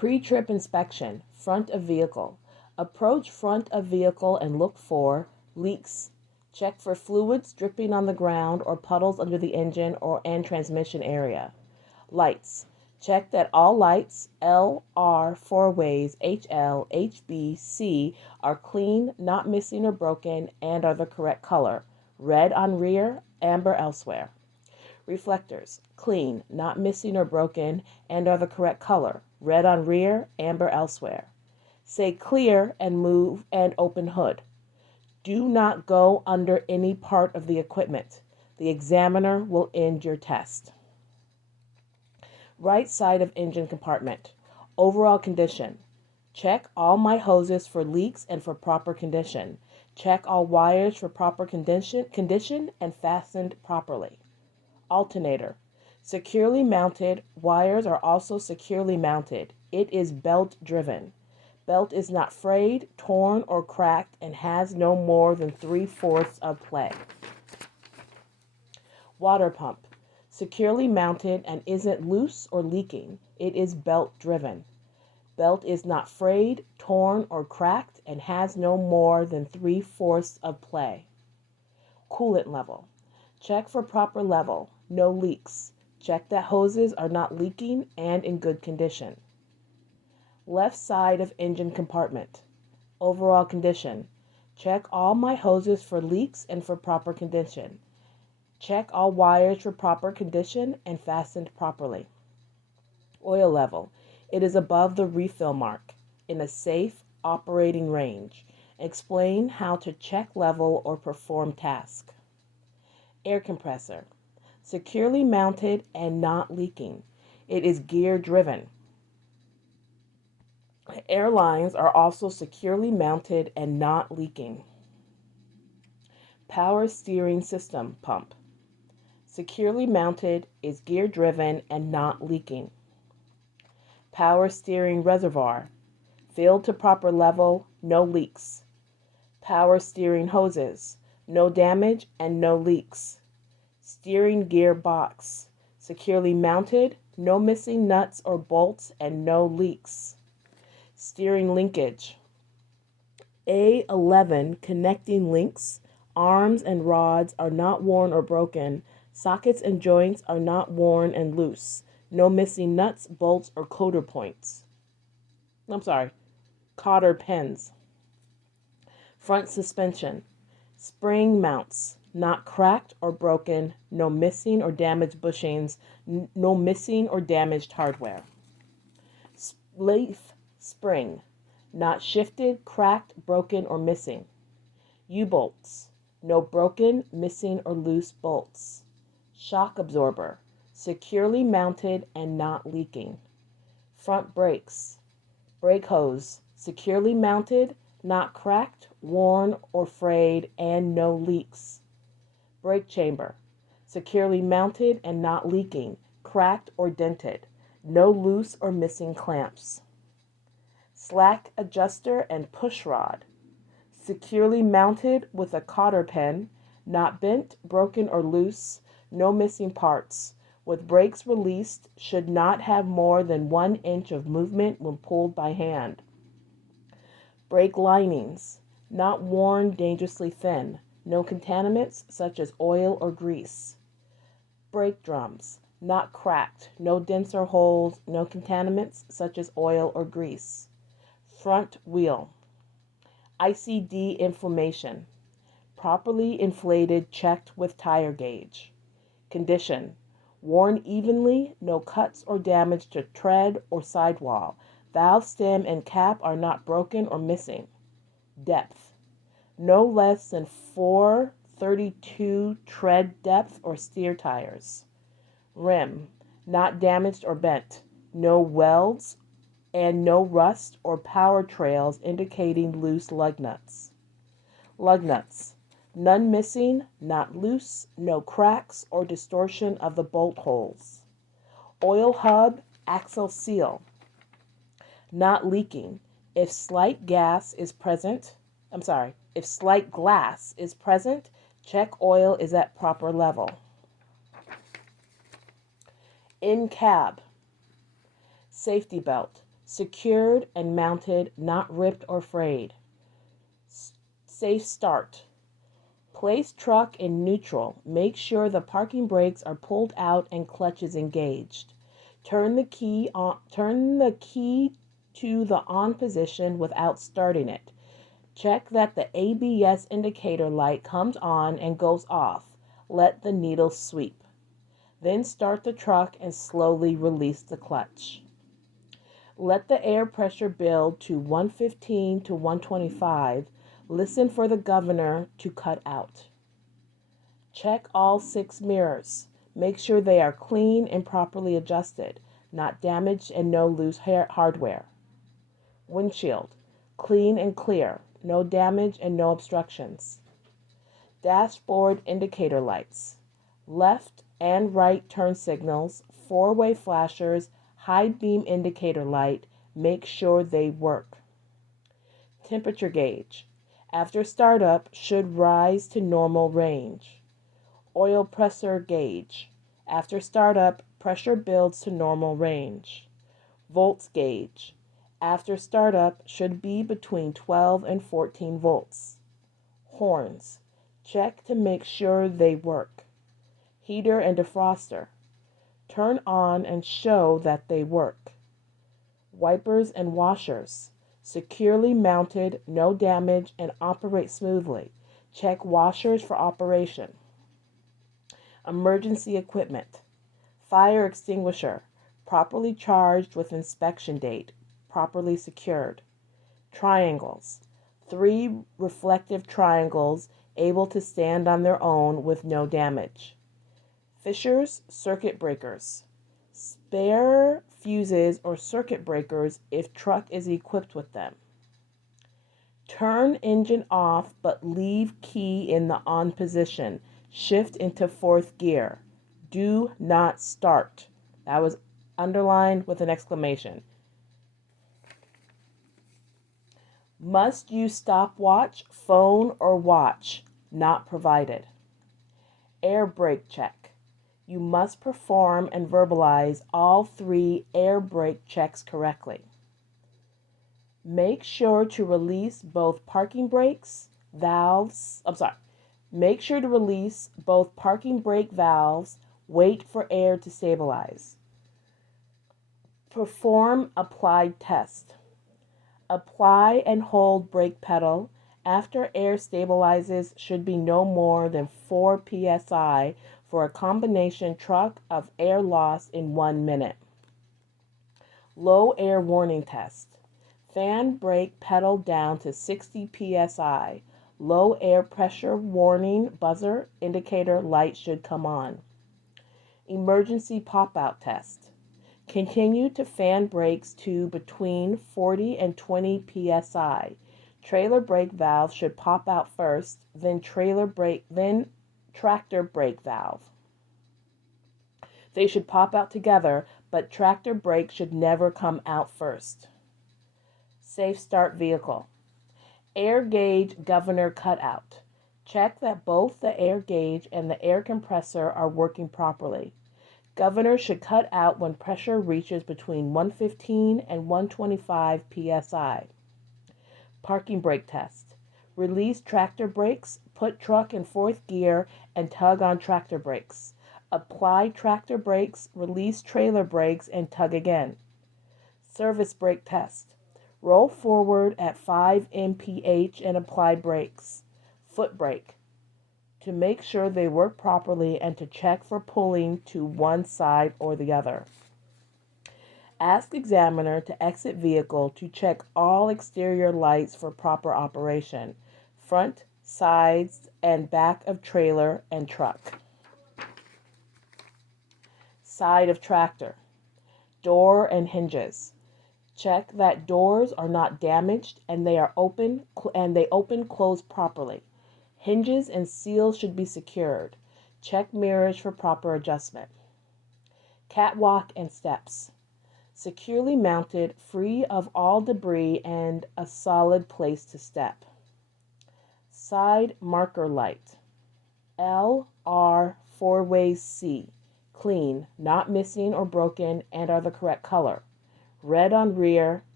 Pre-trip inspection, front of vehicle. Approach front of vehicle and look for leaks. Check for fluids dripping on the ground or puddles under the engine and transmission area. Lights. Check that all lights, L, R, four ways, HL, HB, C, are clean, not missing or broken, and are the correct color. Red on rear, amber elsewhere. Reflectors. Clean, not missing or broken, and are the correct color. Red on rear, amber elsewhere. Say clear and move and open hood. Do not go under any part of the equipment. The examiner will end your test. Right side of engine compartment. Overall condition. Check all my hoses for leaks and for proper condition. Check all wires for proper condition and fastened properly. Alternator. Securely mounted. Wires are also securely mounted. It is belt driven. Belt is not frayed, torn, or cracked and has no more than 3/4 of play. Water pump. Securely mounted and isn't loose or leaking. It is belt driven. Belt is not frayed, torn, or cracked and has no more than 3/4 of play. Coolant level. Check for proper level. No leaks. Check that hoses are not leaking and in good condition. Left side of engine compartment. Overall condition. Check all my hoses for leaks and for proper condition. Check all wires for proper condition and fastened properly. Oil level. It is above the refill mark in a safe operating range. Explain how to check level or perform task. Air compressor. Securely mounted and not leaking. It is gear driven. Airlines are also securely mounted and not leaking. Power steering system pump. Securely mounted, is gear driven and not leaking. Power steering reservoir. Filled to proper level, no leaks. Power steering hoses. No damage and no leaks. Steering gear box. Securely mounted, no missing nuts or bolts and no leaks. Steering linkage. A11 connecting links, arms and rods are not worn or broken. Sockets and joints are not worn and loose. No missing nuts, bolts, or cotter pins. Front suspension. Spring mounts, not cracked or broken. No missing or damaged bushings. No missing or damaged hardware. Leaf spring, not shifted, cracked, broken, or missing. U-bolts, no broken, missing, or loose bolts. Shock absorber, securely mounted and not leaking. Front brakes. Brake hose, securely mounted, not cracked, worn, or frayed, and no leaks. Brake chamber, securely mounted and not leaking, cracked or dented, no loose or missing clamps. Slack adjuster and push rod, securely mounted with a cotter pin, not bent, broken, or loose, no missing parts. With brakes released, should not have more than 1 inch of movement when pulled by hand. Brake linings, not worn dangerously thin, no contaminants such as oil or grease. Brake drums, not cracked, no dents or holes, no contaminants such as oil or grease. Front wheel. ICD inflammation, properly inflated, checked with tire gauge. Condition, worn evenly, no cuts or damage to tread or sidewall. Valve stem and cap are not broken or missing. Depth, no less than 432 tread depth or steer tires. Rim, not damaged or bent. No welds and no rust or power trails indicating loose lug nuts. Lug nuts, none missing, not loose, no cracks or distortion of the bolt holes. Oil hub, axle seal, not leaking. If slight glass is present, check oil is at proper level. In cab. Safety belt, secured and mounted, not ripped or frayed. Safe start. Place truck in neutral. Make sure the parking brakes are pulled out and clutch is engaged. Turn the key to the on position without starting it. Check that the ABS indicator light comes on and goes off. Let the needle sweep. Then start the truck and slowly release the clutch. Let the air pressure build to 115 to 125. Listen for the governor to cut out. Check all 6 mirrors. Make sure they are clean and properly adjusted, not damaged and no loose hardware. Windshield, clean and clear, no damage and no obstructions. Dashboard indicator lights, left and right turn signals, 4-way flashers, high beam indicator light, make sure they work. Temperature gauge, after startup should rise to normal range. Oil pressure gauge, after startup pressure builds to normal range. Volts gauge, after startup should be between 12 and 14 volts. Horns, check to make sure they work. Heater and defroster, turn on and show that they work. Wipers and washers, securely mounted, no damage, and operate smoothly. Check washers for operation. Emergency equipment, fire extinguisher, properly charged with inspection date, properly secured. Triangles, 3 reflective triangles able to stand on their own with no damage. Fishers, circuit breakers, spare fuses or circuit breakers if truck is equipped with them. Turn engine off but leave key in the on position. Shift into 4th gear. Do not start. That was underlined with an exclamation. Must use stopwatch, phone, or watch. Not provided. Air brake check. You must perform and verbalize all 3 air brake checks correctly. Make sure to release both parking brakes valves. Make sure to release both parking brake valves. Wait for air to stabilize. Perform applied test. Apply and hold brake pedal. After air stabilizes should be no more than 4 psi for a combination truck of air loss in 1 minute. Low air warning test. Fan brake pedal down to 60 psi. Low air pressure warning buzzer indicator light should come on. Emergency pop-out test. Continue to fan brakes to between 40 and 20 psi. Trailer brake valve should pop out first, then tractor brake valve. They should pop out together, but tractor brake should never come out first. Safe start vehicle. Air gauge governor cutout. Check that both the air gauge and the air compressor are working properly. Governor should cut out when pressure reaches between 115 and 125 psi. Parking brake test. Release tractor brakes, put truck in 4th gear, and tug on tractor brakes. Apply tractor brakes, release trailer brakes, and tug again. Service brake test. Roll forward at 5 mph and apply brakes. Foot brake. To make sure they work properly and to check for pulling to one side or the other. Ask examiner to exit vehicle to check all exterior lights for proper operation. Front, sides, and back of trailer and truck. Side of tractor. Door and hinges. Check that doors are not damaged and they open close properly. Hinges and seals should be secured. Check mirrors for proper adjustment. Catwalk and steps. Securely mounted, free of all debris and a solid place to step. Side marker light. L, R, 4-way C. Clean, not missing or broken, and are the correct color. Red on rear,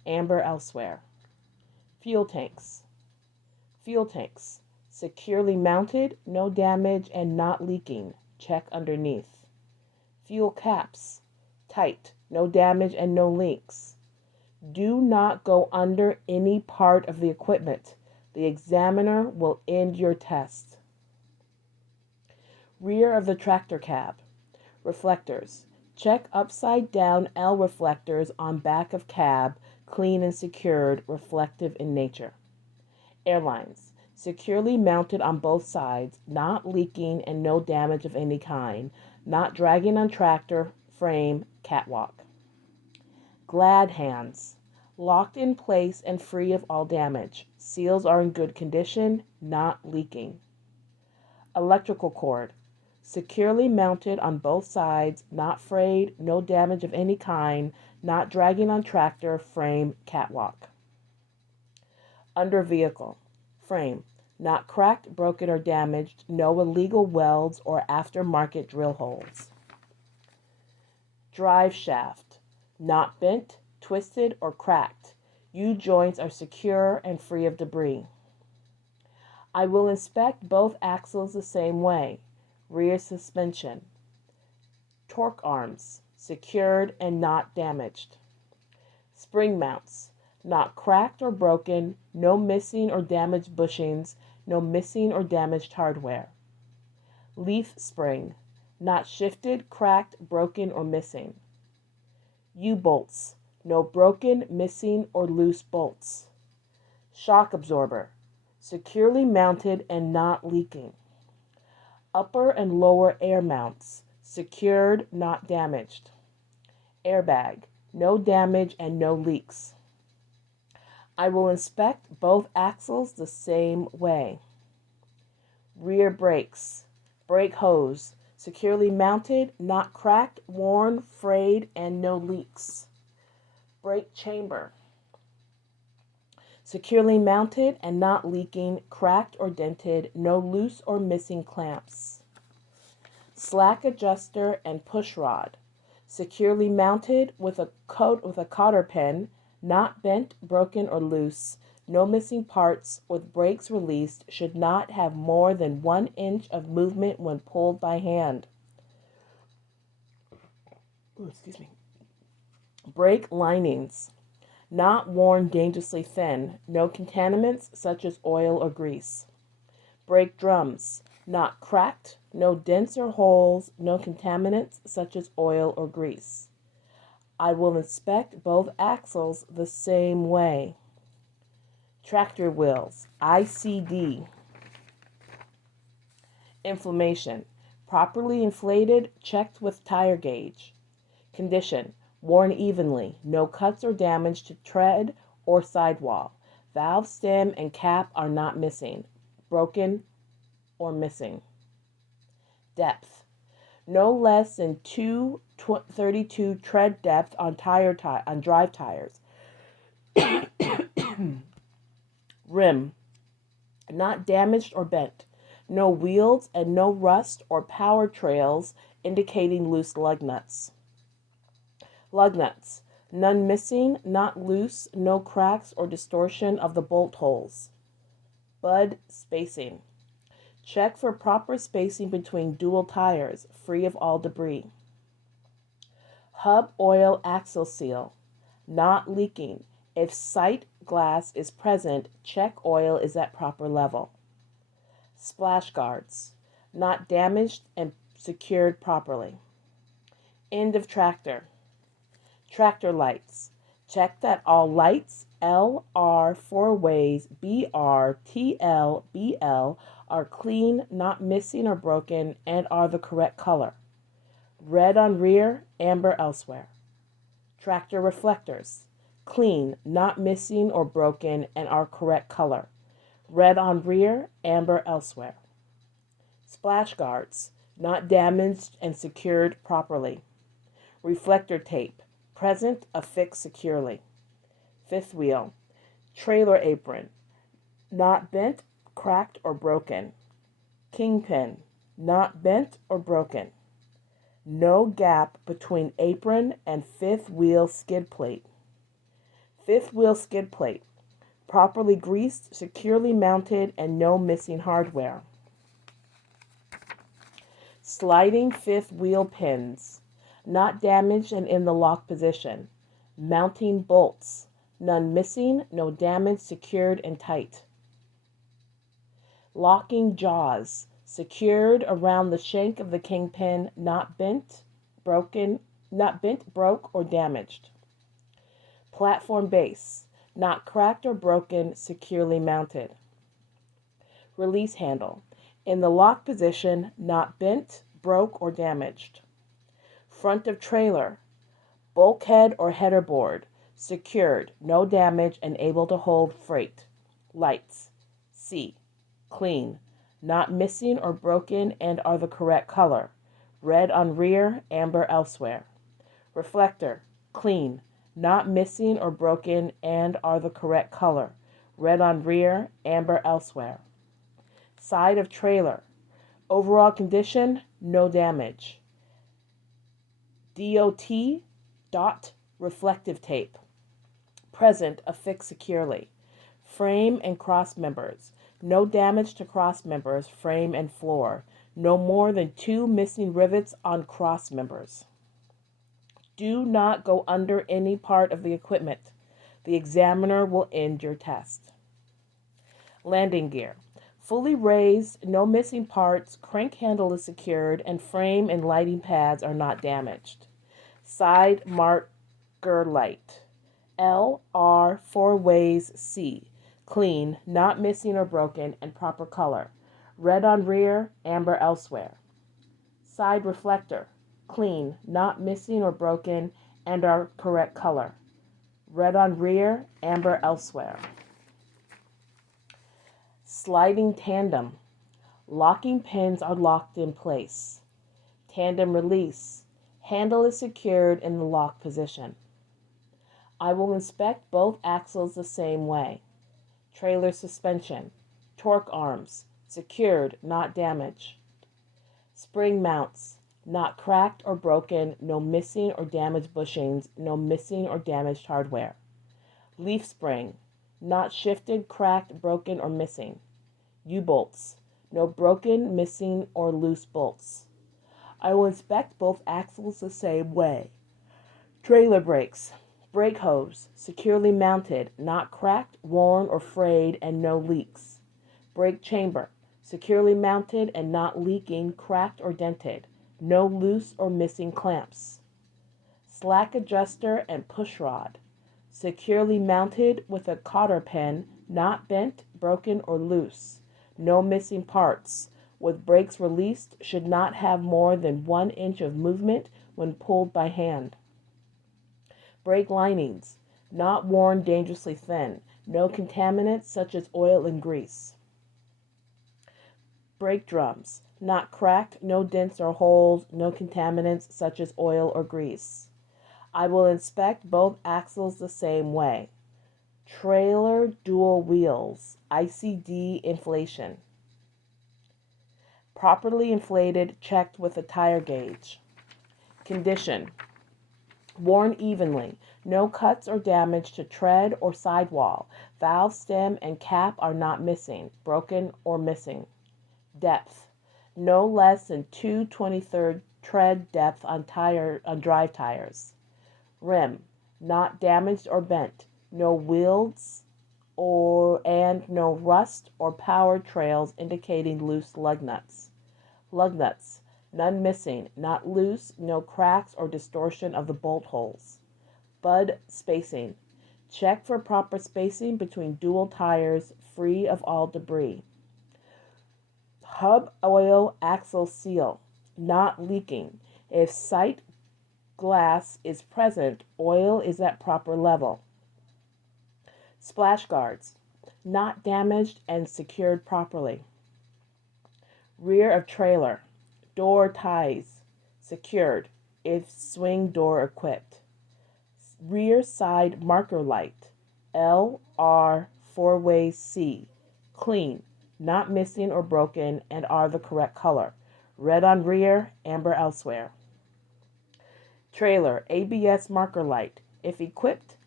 amber elsewhere. Fuel tanks. Fuel tanks. Securely mounted, no damage and not leaking. Check underneath. Fuel caps. Tight, no damage and no leaks. Do not go under any part of the equipment. The examiner will end your test. Rear of the tractor cab. Reflectors. Check upside down L reflectors on back of cab, clean and secured, reflective in nature. Airlines. Securely mounted on both sides, not leaking and no damage of any kind, not dragging on tractor, frame, catwalk. Glad hands. Locked in place and free of all damage. Seals are in good condition, not leaking. Electrical cord. Securely mounted on both sides, not frayed, no damage of any kind, not dragging on tractor, frame, catwalk. Under vehicle. Frame. Not cracked, broken, or damaged, no illegal welds or aftermarket drill holes. Drive shaft. Not bent, twisted, or cracked. U-joints are secure and free of debris. I will inspect both axles the same way. Rear suspension. Torque arms, secured and not damaged. Spring mounts, not cracked or broken, no missing or damaged bushings, no missing or damaged hardware. Leaf spring, not shifted, cracked, broken, or missing. U-bolts, no broken, missing, or loose bolts. Shock absorber, securely mounted and not leaking. Upper and lower air mounts, secured, not damaged. Airbag, no damage and no leaks. I will inspect both axles the same way. Rear brakes, brake hose, securely mounted, not cracked, worn, frayed, and no leaks. Brake chamber, securely mounted and not leaking, cracked or dented, no loose or missing clamps. Slack adjuster and push rod, securely mounted with a cotter pin, not bent, broken, or loose, no missing parts, with brakes released, should not have more than 1 inch of movement when pulled by hand. Brake linings, not worn dangerously thin, no contaminants such as oil or grease. Brake drums, not cracked, no dents or holes, no contaminants such as oil or grease. I will inspect both axles the same way. Tractor wheels, ICD. Inflammation, properly inflated, checked with tire gauge. Condition, worn evenly, no cuts or damage to tread or sidewall. Valve stem and cap are not missing, broken, or missing. Depth, no less than 232 tread depth on drive tires. Rim, not damaged or bent. No wheels and no rust or power trails indicating loose lug nuts. Lug nuts, none missing, not loose, no cracks or distortion of the bolt holes. Bud spacing. Check for proper spacing between dual tires, free of all debris. Hub oil axle seal, not leaking. If sight glass is present, check oil is at proper level. Splash guards, not damaged and secured properly. End of tractor. Tractor lights. Check that all lights, L, R, 4 ways, BR, TL, BL, are clean, not missing or broken, and are the correct color. Red on rear, amber elsewhere. Tractor reflectors. Clean, not missing or broken, and are correct color. Red on rear, amber elsewhere. Splash guards, not damaged and secured properly. Reflector tape, present, affixed securely. Fifth wheel, trailer apron, not bent, cracked, or broken. Kingpin, not bent or broken. No gap between apron and fifth wheel skid plate. Fifth wheel skid plate. Properly greased, securely mounted, and no missing hardware. Sliding fifth wheel pins. Not damaged and in the lock position. Mounting bolts. None missing, no damage, secured and tight. Locking jaws. Secured around the shank of the kingpin, not bent, broke, or damaged. Platform base. Not cracked or broken, securely mounted. Release handle. In the lock position, not bent, broke, or damaged. Front of trailer. Bulkhead or header board. Secured, no damage, and able to hold freight. Lights. C. Clean. Not missing or broken and are the correct color. Red on rear, amber elsewhere. Reflector. Clean. Not missing or broken and are the correct color. Red on rear, amber elsewhere. Side of trailer. Overall condition, no damage. dot reflective tape. Present, affixed securely. Frame and cross members. No damage to cross members, frame and floor. No more than 2 missing rivets on cross members. Do not go under any part of the equipment. The examiner will end your test. Landing gear. Fully raised, no missing parts, crank handle is secured, and frame and lighting pads are not damaged. Side marker light. LR 4 ways C. Clean, not missing or broken, and proper color. Red on rear, amber elsewhere. Side reflector. Clean, not missing or broken, and are correct color. Red on rear, amber elsewhere. Sliding tandem. Locking pins are locked in place. Tandem release. Handle is secured in the lock position. I will inspect both axles the same way. Trailer suspension. Torque arms. Secured, not damaged. Spring mounts. Not cracked or broken, no missing or damaged bushings, no missing or damaged hardware. Leaf spring. Not shifted, cracked, broken, or missing. U-bolts. No broken, missing, or loose bolts. I will inspect both axles the same way. Trailer brakes. Brake hose. Securely mounted, not cracked, worn, or frayed, and no leaks. Brake chamber. Securely mounted and not leaking, cracked, or dented. No loose or missing clamps. Slack adjuster and push rod. Securely mounted with a cotter pin, not bent, broken, or loose. No missing parts. With brakes released, should not have more than 1 inch of movement when pulled by hand. Brake linings. Not worn dangerously thin. No contaminants such as oil and grease. Brake drums. Not cracked, no dents or holes, no contaminants such as oil or grease. I will inspect both axles the same way. Trailer dual wheels. ICD inflation. Properly inflated, checked with a tire gauge. Condition. Worn evenly. No cuts or damage to tread or sidewall. Valve stem and cap are not missing, broken, or missing. Depth. No less than 2/23 tread depth on drive tires. Rim. Not damaged or bent. No wheels and no rust or power trails indicating loose lug nuts. Lug nuts. None missing, not loose, no cracks or distortion of the bolt holes. Bud spacing. Check for proper spacing between dual tires, free of all debris. Hub oil axle seal. Not leaking. If sight glass is present, oil is at proper level. Splash guards. Not damaged and secured properly. Rear of trailer. Door ties. Secured, if swing door equipped. Rear side marker light. LR 4 ways C. Clean, not missing or broken, and are the correct color. Red on rear, amber elsewhere. Trailer ABS marker light. If equipped,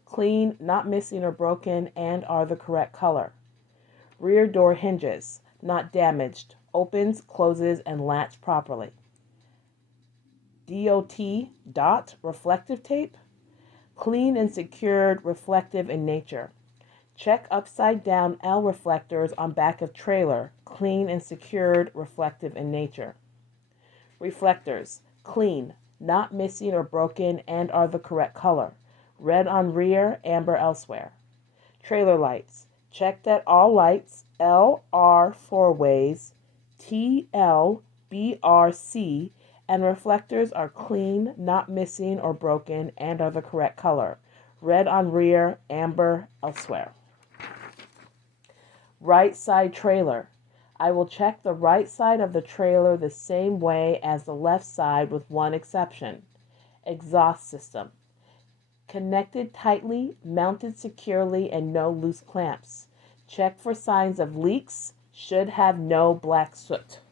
clean, not missing or broken, and are the correct color. Rear door hinges, not damaged, opens, closes, and latch properly. DOT, reflective tape, clean and secured, reflective in nature. Check upside down L reflectors on back of trailer, clean and secured, reflective in nature. Reflectors, clean, not missing or broken, and are the correct color. Red on rear, amber elsewhere. Trailer lights, check that all lights, LR 4-ways, TL, BRC, and reflectors are clean, not missing or broken, and are the correct color. Red on rear, amber elsewhere. Right side trailer. I will check the right side of the trailer the same way as the left side with one exception. Exhaust system. Connected tightly, mounted securely, and no loose clamps. Check for signs of leaks. Should have no black soot.